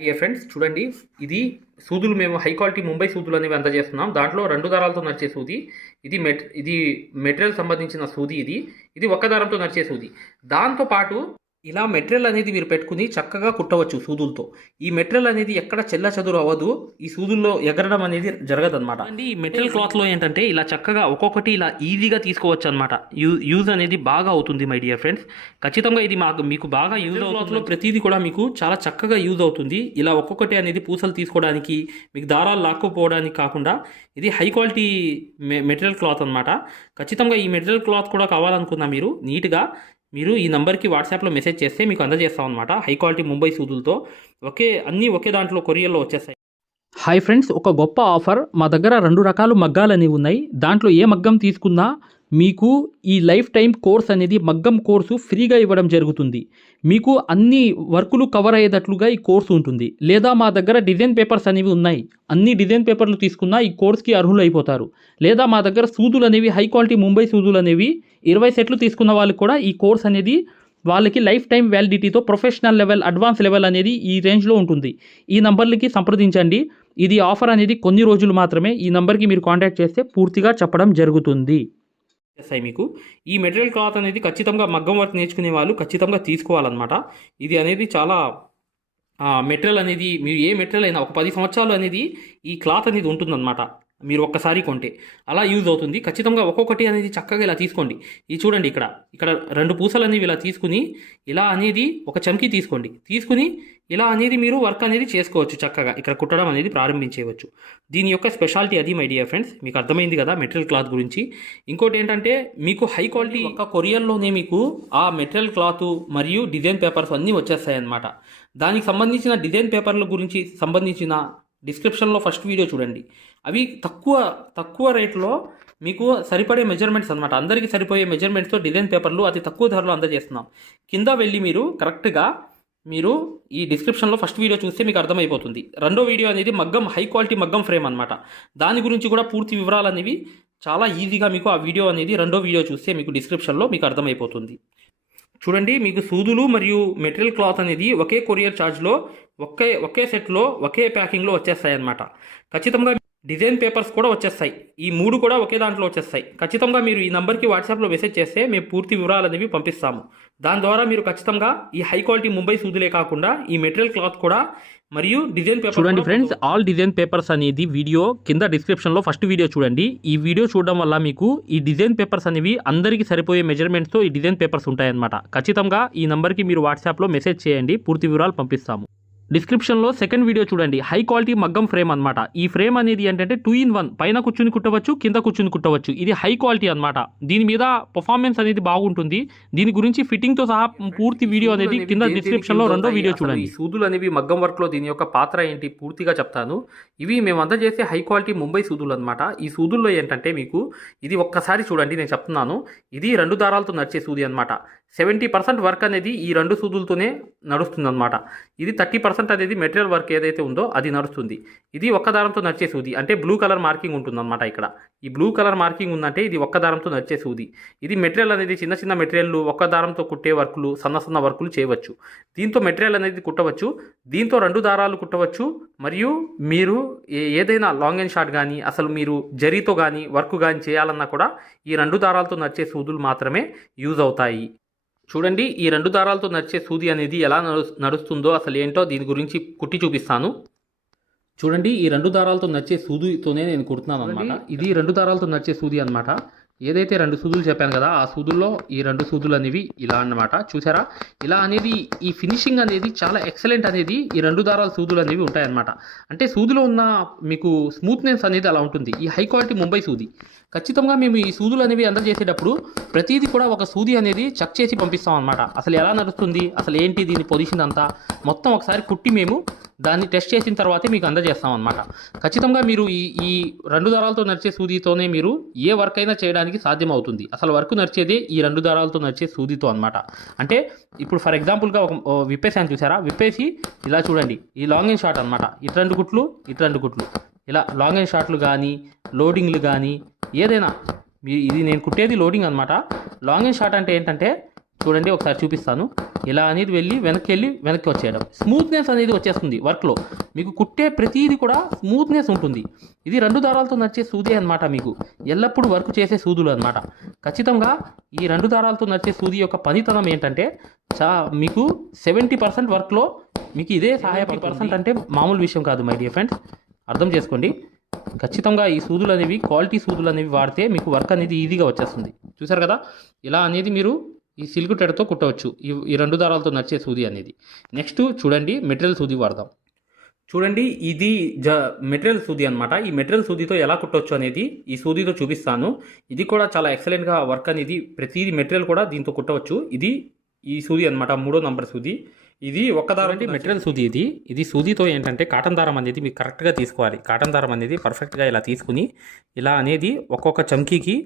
ఏ friends చూడండి ఇది సూదులు మేము హై క్వాలిటీ ముంబై సూదులు అనేవి అందజేస్తున్నాం. దాంట్లో రెండు దారాలతో నడిచే సూది ఇది మెట్ ఇది మెటీరియల్ సంబంధించిన సూది ఇది. ఇది ఒక్క దారంతో నడిచే సూది. దాంతో పాటు ఇలా మెటీరియల్ అనేది మీరు పెట్టుకుని చక్కగా కుట్టవచ్చు సూదులతో. ఈ మెటీరియల్ అనేది ఎక్కడ చెల్ల చదురు అవ్వదు. ఈ సూదుల్లో ఎగరడం అనేది జరగదన్నమాట. అండి ఈ మెటీరియల్ క్లాత్లో ఏంటంటే ఇలా చక్కగా ఒక్కొక్కటి ఇలా ఈజీగా తీసుకోవచ్చు అనమాట యూ యూజ్ అనేది బాగా అవుతుంది మై డియర్ ఫ్రెండ్స్. ఖచ్చితంగా ఇది మాకు మీకు బాగా యూజ్ అవుతుందో. ప్రతిదీ కూడా మీకు చాలా చక్కగా యూజ్ అవుతుంది. ఇలా ఒక్కొక్కటి అనేది పూసలు తీసుకోవడానికి మీకు దారాలు లాక్కుపోవడానికి కాకుండా ఇది హై క్వాలిటీ మె మెటీరియల్ క్లాత్ అనమాట ఖచ్చితంగా ఈ మెటీరియల్ క్లాత్ కూడా కావాలనుకున్నా మీరు నీట్గా మీరు ఈ నెంబర్కి వాట్సాప్లో మెసేజ్ చేస్తే మీకు అందజేస్తాం అనమాట హై క్వాలిటీ ముంబై సూదులతో. ఒకే అన్నీ ఒకే దాంట్లో కొరియర్లో వచ్చేస్తాయి. హాయ్ ఫ్రెండ్స్ ఒక గొప్ప ఆఫర్. మా దగ్గర రెండు రకాలు మగ్గాలనేవి ఉన్నాయి. దాంట్లో ఏ మగ్గం తీసుకున్నా మీకు ఈ లైఫ్ టైం కోర్స్ అనేది మగ్గం కోర్సు ఫ్రీగా ఇవ్వడం జరుగుతుంది. మీకు అన్ని వర్కులు కవర్ అయ్యేటట్లుగా ఈ కోర్సు ఉంటుంది. లేదా మా దగ్గర డిజైన్ పేపర్స్ అనేవి ఉన్నాయి. అన్ని డిజైన్ పేపర్లు తీసుకున్నా ఈ కోర్స్కి అర్హులు అయిపోతారు లేదా మా దగ్గర సూదులు అనేవి హై క్వాలిటీ ముంబై సూదులు అనేవి ఇరవై సెట్లు తీసుకున్న వాళ్ళకి కూడా ఈ కోర్స్ అనేది వాళ్ళకి లైఫ్ టైం వ్యాలిడిటీతో ప్రొఫెషనల్ లెవెల్ అడ్వాన్స్ లెవెల్ అనేది ఈ రేంజ్లో ఉంటుంది. ఈ నంబర్లకి సంప్రదించండి. ఇది ఆఫర్ అనేది కొన్ని రోజులు మాత్రమే. ఈ నంబర్కి మీరు కాంటాక్ట్ చేస్తే పూర్తిగా చెప్పడం జరుగుతుంది. చేస్తాయి మీకు. ఈ మెటీరియల్ క్లాత్ అనేది ఖచ్చితంగా మగ్గం వర్క్ నేర్చుకునే వాళ్ళు ఖచ్చితంగా తీసుకోవాలన్నమాట. ఇది అనేది చాలా మెటీరియల్ అనేది మీరు ఏ మెటీరియల్ అయినా ఒక పది సంవత్సరాలు అనేది ఈ క్లాత్ అనేది ఉంటుందన్నమాట. మీరు ఒక్కసారి కొంటే. అలా యూజ్ అవుతుంది. ఖచ్చితంగా ఒక్కొక్కటి అనేది చక్కగా ఇలా తీసుకోండి. ఇది చూడండి ఇక్కడ. ఇక్కడ రెండు పూసలు అనేవి ఇలా తీసుకుని ఇలా అనేది ఒక చమ్కి తీసుకోండి. తీసుకుని ఇలా అనేది మీరు వర్క్ అనేది చేసుకోవచ్చు చక్కగా. ఇక్కడ కుట్టడం అనేది ప్రారంభించేయవచ్చు. దీని యొక్క స్పెషాలిటీ అది మై డియర్ ఫ్రెండ్స్. మీకు అర్థమైంది కదా మెటీరియల్ క్లాత్ గురించి. ఇంకోటి ఏంటంటే మీకు హై క్వాలిటీ ఒక కొరియర్లోనే మీకు ఆ మెటీరియల్ క్లాత్ మరియు డిజైన్ పేపర్స్ అన్నీ వచ్చేస్తాయి అన్నమాట దానికి సంబంధించిన డిజైన్ పేపర్ల గురించి సంబంధించిన డిస్క్రిప్షన్లో ఫస్ట్ వీడియో చూడండి. అవి తక్కువ తక్కువ రేట్లో మీకు సరిపడే మెజర్మెంట్స్ అనమాట అందరికీ సరిపోయే మెజర్మెంట్స్తో డిజైన్ పేపర్లు అతి తక్కువ ధరలో అందజేస్తున్నాం. కింద వెళ్ళి మీరు కరెక్ట్గా మీరు ఈ డిస్క్రిప్షన్లో ఫస్ట్ వీడియో చూస్తే మీకు అర్థమైపోతుంది. రెండో వీడియో అనేది మగ్గం హై క్వాలిటీ మగ్గం ఫ్రేమ్ అనమాట దాని గురించి కూడా పూర్తి వివరాలు అనేవి చాలా ఈజీగా మీకు ఆ వీడియో అనేది రెండో వీడియో చూస్తే మీకు డిస్క్రిప్షన్లో మీకు అర్థమైపోతుంది. చూడండి మీకు సూదులు మరియు మెటీరియల్ క్లాత్ అనేది ఒకే కొరియర్ ఛార్జ్లో ఒకే ఒకే సెట్లో ఒకే ప్యాకింగ్లో వచ్చేస్తాయి అన్నమాట ఖచ్చితంగా డిజైన్ పేపర్స్ కూడా వచ్చేస్తాయి. ఈ మూడు కూడా ఒకే దాంట్లో వచ్చేస్తాయి. ఖచ్చితంగా మీరు ఈ నంబర్కి వాట్సాప్లో మెసేజ్ చేస్తే మేము పూర్తి వివరాలు అనేవి పంపిస్తాము. దాని ద్వారా మీరు ఖచ్చితంగా ఈ హై క్వాలిటీ ముంబై సూదులే కాకుండా ఈ మెటీరియల్ క్లాత్ కూడా మరియు డిజైన్ పేపర్ చూడండి ఫ్రెండ్స్ ఆల్ డిజైన్ పేపర్స్ అనేది వీడియో కింద డిస్క్రిప్షన్లో ఫస్ట్ వీడియో చూడండి. ఈ వీడియో చూడడం వల్ల మీకు ఈ డిజైన్ పేపర్స్ అనేవి అందరికీ సరిపోయే మెజర్మెంట్స్తో ఈ డిజైన్ పేపర్స్ ఉంటాయన్నమాట. ఖచ్చితంగా ఈ నంబర్కి మీరు వాట్సాప్లో మెసేజ్ చేయండి. పూర్తి వివరాలు పంపిస్తాము. డిస్క్రిప్షన్లో సెకండ్ వీడియో చూడండి. హై క్వాలిటీ మగ్గం ఫ్రేమ్ అనమాట ఈ ఫ్రేమ్ అనేది ఏంటంటే టూ ఇన్ వన్. పైన కూర్చుని కుట్టవచ్చు కింద కూర్చుని కుట్టవచ్చు. ఇది హై క్వాలిటీ అనమాట దీని మీద పర్ఫార్మెన్స్ అనేది బాగుంటుంది. దీని గురించి ఫిట్టింగ్తో సహా పూర్తి వీడియో అనేది కింద డిస్క్రిప్షన్లో రెండో వీడియో చూడండి. సూదులు అనేవి మగ్గం వర్క్లో దీని యొక్క పాత్ర ఏంటి పూర్తిగా చెప్తాను. ఇవి మేము అందజేసే హై క్వాలిటీ ముంబై సూదులు అనమాట ఈ సూదుల్లో ఏంటంటే మీకు ఇది ఒక్కసారి చూడండి నేను చెప్తున్నాను. ఇది రెండు దారాలతో నడిచే సూది అనమాట సెవెంటీ పర్సెంట్ వర్క్ అనేది ఈ రెండు సూదులతోనే నడుస్తుంది అనమాట ఇది థర్టీ పర్సెంట్ అనేది మెటీరియల్ వర్క్ ఏదైతే ఉందో అది నడుస్తుంది. ఇది ఒక్క దారంతో నడిచే సూది అంటే బ్లూ కలర్ మార్కింగ్ ఉంటుందన్నమాట ఇక్కడ. ఈ బ్లూ కలర్ మార్కింగ్ ఉందంటే ఇది ఒక్క దారంతో నడిచే సూది ఇది మెటీరియల్ అనేది చిన్న చిన్న మెటీరియల్ ఒక్క దారంతో కుట్టే వర్కులు సన్న సన్న వర్కులు చేయవచ్చు. దీంతో మెటీరియల్ అనేది కుట్టవచ్చు. దీంతో రెండు దారాలు కుట్టవచ్చు. మరియు మీరు ఏ- ఏదైనా లాంగ్ అండ్ షార్ట్ కానీ అసలు మీరు జరీతో కానీ వర్క్ కానీ చేయాలన్నా కూడా ఈ రెండు దారాలతో నడిచే సూదులు మాత్రమే యూజ్ అవుతాయి. చూడండి ఈ రెండు దారాలతో నడిచే సూది అనేది ఎలా నడు- నడుస్తుందో అసలు ఏంటో దీని గురించి కుట్టి చూపిస్తాను. చూడండి ఈ రెండు దారాలతో నడిచే సూదితోనే నేను కుడుతున్నాను అనమాట ఇది రెండు దారాలతో నడిచే సూది అనమాట ఏదైతే రెండు సూదులు చెప్పాను కదా ఆ సూదుల్లో ఈ రెండు సూదులు అనేవి ఇలా అన్నమాట. చూసారా? ఇలా అనేది ఈ ఫినిషింగ్ అనేది చాలా ఎక్సలెంట్ అనేది ఈ రెండు దారాల సూదులు అనేవి ఉంటాయన్నమాట. అంటే సూదులో ఉన్న మీకు స్మూత్నెస్ అనేది అలా ఉంటుంది. ఈ హై క్వాలిటీ ముంబై సూది. ఖచ్చితంగా మేము ఈ సూదులు అనేవి అందజేసేటప్పుడు ప్రతిదీ కూడా ఒక సూది అనేది చెక్ చేసి పంపిస్తాం అనమాట అసలు ఎలా నడుస్తుంది? అసలు ఏంటి దీని పొజిషన్ అంతా? మొత్తం ఒకసారి కుట్టి మేము దాన్ని టెస్ట్ చేసిన తర్వాతే మీకు అందజేస్తాం అనమాట ఖచ్చితంగా మీరు ఈ ఈ రెండు దారాలతో నడిచే సూదితోనే మీరు ఏ వర్క్ అయినా చేయడానికి సాధ్యమవుతుంది. అసలు వర్క్ నడిచేదే ఈ రెండు దారాలతో నడిచే సూదితో అనమాట అంటే ఇప్పుడు ఫర్ ఎగ్జాంపుల్గా ఒక విప్పేసాను చూసారా? విప్పేసి ఇలా చూడండి. ఈ లాంగ్ అండ్ షార్ట్ అనమాట ఇటు రెండు కుట్లు ఇటు రెండు కుట్లు. ఇలా లాంగ్ అండ్ షార్ట్లు కానీ లోడింగ్లు కానీ ఏదైనా ఇది నేను కుట్టేది లోడింగ్ అనమాట లాంగ్ అండ్ షార్ట్ అంటే ఏంటంటే చూడండి ఒకసారి చూపిస్తాను. ఇలా అనేది వెళ్ళి వెనక్కి వెళ్ళి వెనక్కి వచ్చేయడం. స్మూత్నెస్ అనేది వచ్చేస్తుంది వర్క్లో మీకు కుట్టే ప్రతిదీ కూడా స్మూత్నెస్ ఉంటుంది. ఇది రెండు దారాలతో నడిచే సూది అనమాట మీకు. ఎల్లప్పుడూ వర్క్ చేసే సూదులు అనమాట ఖచ్చితంగా ఈ రెండు దారాలతో నడిచే సూది యొక్క పనితనం ఏంటంటే చా మీకు సెవెంటీ పర్సెంట్ వర్క్లో మీకు ఇదే సహాయపడి పర్సెంట్ అంటే మామూలు విషయం కాదు మై డియర్ ఫ్రెండ్స్ అర్థం చేసుకోండి. ఖచ్చితంగా ఈ సూదులు అనేవి క్వాలిటీ సూదులు అనేవి వాడితే మీకు వర్క్ అనేది ఈజీగా వచ్చేస్తుంది. చూసారు కదా? ఇలా అనేది మీరు ఈ సిల్క్ టెడ్తో కుట్టవచ్చు. ఈ రెండు దారాలతో నడిచే సూది అనేది. నెక్స్ట్ చూడండి మెటీరియల్ సూది వాడదాం. చూడండి ఇది జ మెటీరియల్ సూది అనమాట ఈ మెటీరియల్ సూదితో ఎలా కుట్టవచ్చు అనేది ఈ సూదితో చూపిస్తాను. ఇది కూడా చాలా ఎక్సలెంట్గా వర్క్ అనేది ప్రతిదీ మెటీరియల్ కూడా దీంతో కుట్టవచ్చు. ఇది ఈ సూది అనమాట మూడో నంబర్ సూది. ఇది ఒక్క దారం అంటే మెటీరియల్ సూది ఇది. ఇది సూదితో ఏంటంటే కాటన్ దారం అనేది మీకు కరెక్ట్గా తీసుకోవాలి. కాటన్ దారం అనేది పర్ఫెక్ట్గా ఇలా తీసుకుని ఇలా అనేది ఒక్కొక్క చమ్కీకి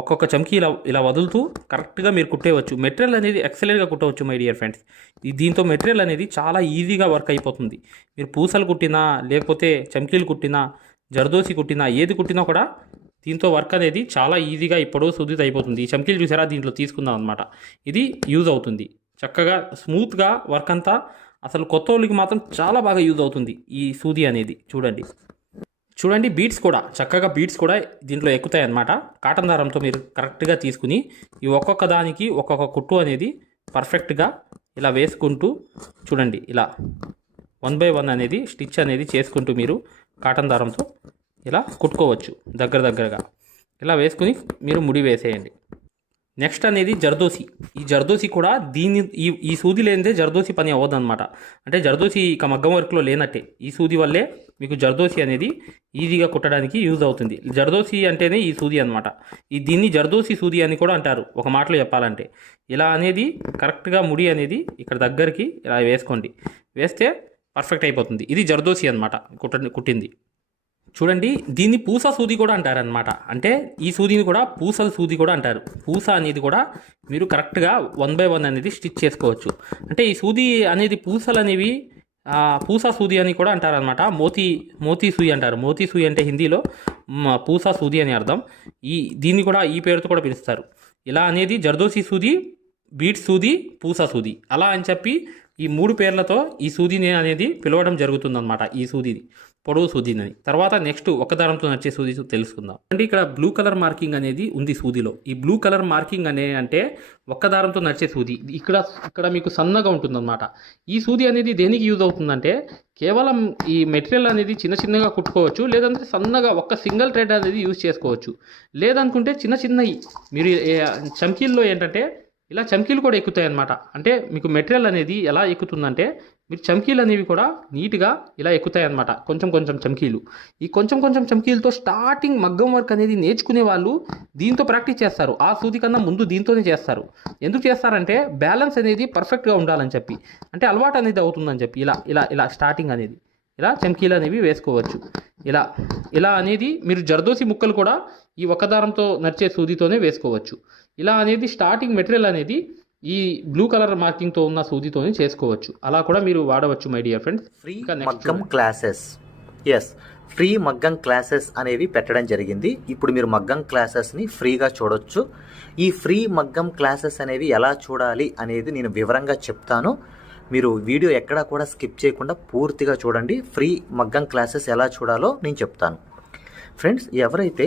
ఒక్కొక్క చమ్కి ఇలా ఇలా వదులుతూ కరెక్ట్గా మీరు కుట్టేయవచ్చు మెటీరియల్ అనేది ఎక్సలెంట్గా కుట్టవచ్చు మై డియర్ ఫ్రెండ్స్ ఈ దీంతో మెటీరియల్ అనేది చాలా ఈజీగా వర్క్ అయిపోతుంది. మీరు పూసలు కుట్టినా లేకపోతే చమ్కీలు కుట్టినా జర్దోసి కుట్టినా ఏది కుట్టినా కూడా దీంతో వర్క్ అనేది చాలా ఈజీగా ఇప్పుడు శుద్ధిత అయిపోతుంది. ఈ చమ్కీలు చూసారా? దీంట్లో తీసుకుందాం అనమాట ఇది యూజ్ అవుతుంది. చక్కగా స్మూత్గా వర్క్ అంతా అసలు కొత్త వాళ్ళకి మాత్రం చాలా బాగా యూజ్ అవుతుంది ఈ సూది అనేది. చూడండి. చూడండి బీట్స్ కూడా చక్కగా బీట్స్ కూడా దీంట్లో ఎక్కుతాయి అన్నమాట కాటన్ దారంతో మీరు కరెక్ట్గా తీసుకుని ఈ ఒక్కొక్క దానికి ఒక్కొక్క కుట్టు అనేది పర్ఫెక్ట్గా ఇలా వేసుకుంటూ చూడండి ఇలా వన్ బై వన్ అనేది స్టిచ్ అనేది చేసుకుంటూ మీరు కాటన్ దారంతో ఇలా కుట్టుకోవచ్చు దగ్గర దగ్గరగా. ఇలా వేసుకుని మీరు ముడి వేసేయండి. నెక్స్ట్ అనేది జర్దోసి. ఈ జర్దోసి కూడా దీని ఈ ఈ సూది లేనిదే జర్దోసి పని అవ్వదు అనమాట అంటే జర్దోసి ఇక మగ్గం వర్క్లో లేనట్టే. ఈ సూది వల్లే మీకు జర్దోసి అనేది ఈజీగా కుట్టడానికి యూజ్ అవుతుంది. జర్దోసి అంటేనే ఈ సూది అనమాట ఈ దీన్ని జర్దోసి సూది అని కూడా అంటారు. ఒక మాటలో చెప్పాలంటే. ఇలా అనేది కరెక్ట్గా ముడి అనేది ఇక్కడ దగ్గరికి ఇలా వేసుకోండి. వేస్తే పర్ఫెక్ట్ అయిపోతుంది. ఇది జర్దోసి అనమాట కుట్ట కుట్టింది. చూడండి దీన్ని పూస సూది కూడా అంటారనమాట అంటే ఈ సూదిని కూడా పూసల సూది కూడా అంటారు. పూస అనేది కూడా మీరు కరెక్ట్గా వన్ బై వన్ అనేది స్టిచ్ చేసుకోవచ్చు. అంటే ఈ సూది అనేది పూసలు అనేవి పూసా పూస సూది అని కూడా అంటారనమాట మోతీ మోతీ సూయి అంటారు. మోతీ సూయి అంటే హిందీలో మ, పూస సూది అని అర్థం. ఈ దీన్ని కూడా ఈ పేరుతో కూడా పిలుస్తారు. ఇలా అనేది జర్దోసి సూది బీట్ సూది పూస సూది. అలా అని చెప్పి ఈ మూడు పేర్లతో ఈ సూదిని అనేది పిలవడం జరుగుతుందన్నమాట ఈ సూదిని. పొడవు సూదిని అని తర్వాత నెక్స్ట్ ఒక దారంతో నచ్చే సూది తెలుసుకుందాం. అంటే ఇక్కడ బ్లూ కలర్ మార్కింగ్ అనేది ఉంది సూదిలో. ఈ బ్లూ కలర్ మార్కింగ్ అనే అంటే ఒక్క దారంతో నడిచే సూది. ఇక్కడ ఇక్కడ మీకు సన్నగా ఉంటుందన్నమాట. ఈ సూది అనేది దేనికి యూజ్ అవుతుందంటే కేవలం ఈ మెటీరియల్ అనేది చిన్న చిన్నగా కుట్టుకోవచ్చు లేదంటే సన్నగా ఒక్క సింగిల్ థ్రెడ్ అనేది యూజ్ చేసుకోవచ్చు. లేదనుకుంటే చిన్న చిన్నవి మీరు చంకీల్లో చమ్కీల్లో ఏంటంటే ఇలా చమ్కీలు కూడా ఎక్కుతాయి అన్నమాట అంటే మీకు మెటీరియల్ అనేది ఎలా ఎక్కుతుందంటే మీరు చమ్కీలు అనేవి కూడా నీట్గా ఇలా ఎక్కుతాయి అన్నమాట కొంచెం కొంచెం చమ్కీలు. ఈ కొంచెం కొంచెం చమ్కీలతో స్టార్టింగ్ మగ్గం వర్క్ అనేది నేర్చుకునే వాళ్ళు దీంతో ప్రాక్టీస్ చేస్తారు. ఆ సూది కన్నా ముందు దీంతోనే చేస్తారు. ఎందుకు చేస్తారంటే బ్యాలెన్స్ అనేది పర్ఫెక్ట్గా ఉండాలని చెప్పి. అంటే అలవాటు అనేది అవుతుందని చెప్పి. ఇలా ఇలా ఇలా స్టార్టింగ్ అనేది. ఇలా చమ్కీలు అనేవి వేసుకోవచ్చు. ఇలా ఇలా అనేది మీరు జర్దోసి ముక్కలు కూడా ఈ ఒక్క దారంతో నడిచే సూదితోనే వేసుకోవచ్చు. ఇలా అనేది స్టార్టింగ్ మెటీరియల్ అనేది ఈ బ్లూ కలర్ మార్కింగ్తో ఉన్న సూదితోనే చేసుకోవచ్చు. అలా కూడా మీరు వాడవచ్చు మై డియర్ ఫ్రెండ్స్ ఫ్రీ మగ్గం. క్లాసెస్ ఎస్ ఫ్రీ మగ్గం క్లాసెస్ అనేవి పెట్టడం జరిగింది. ఇప్పుడు మీరు మగ్గం క్లాసెస్ని ఫ్రీగా చూడొచ్చు. ఈ ఫ్రీ మగ్గం క్లాసెస్ అనేవి ఎలా చూడాలి అనేది నేను వివరంగా చెప్తాను. మీరు వీడియో ఎక్కడా కూడా స్కిప్ చేయకుండా పూర్తిగా చూడండి. ఫ్రీ మగ్గం క్లాసెస్ ఎలా చూడాలో నేను చెప్తాను. ఫ్రెండ్స్ ఎవరైతే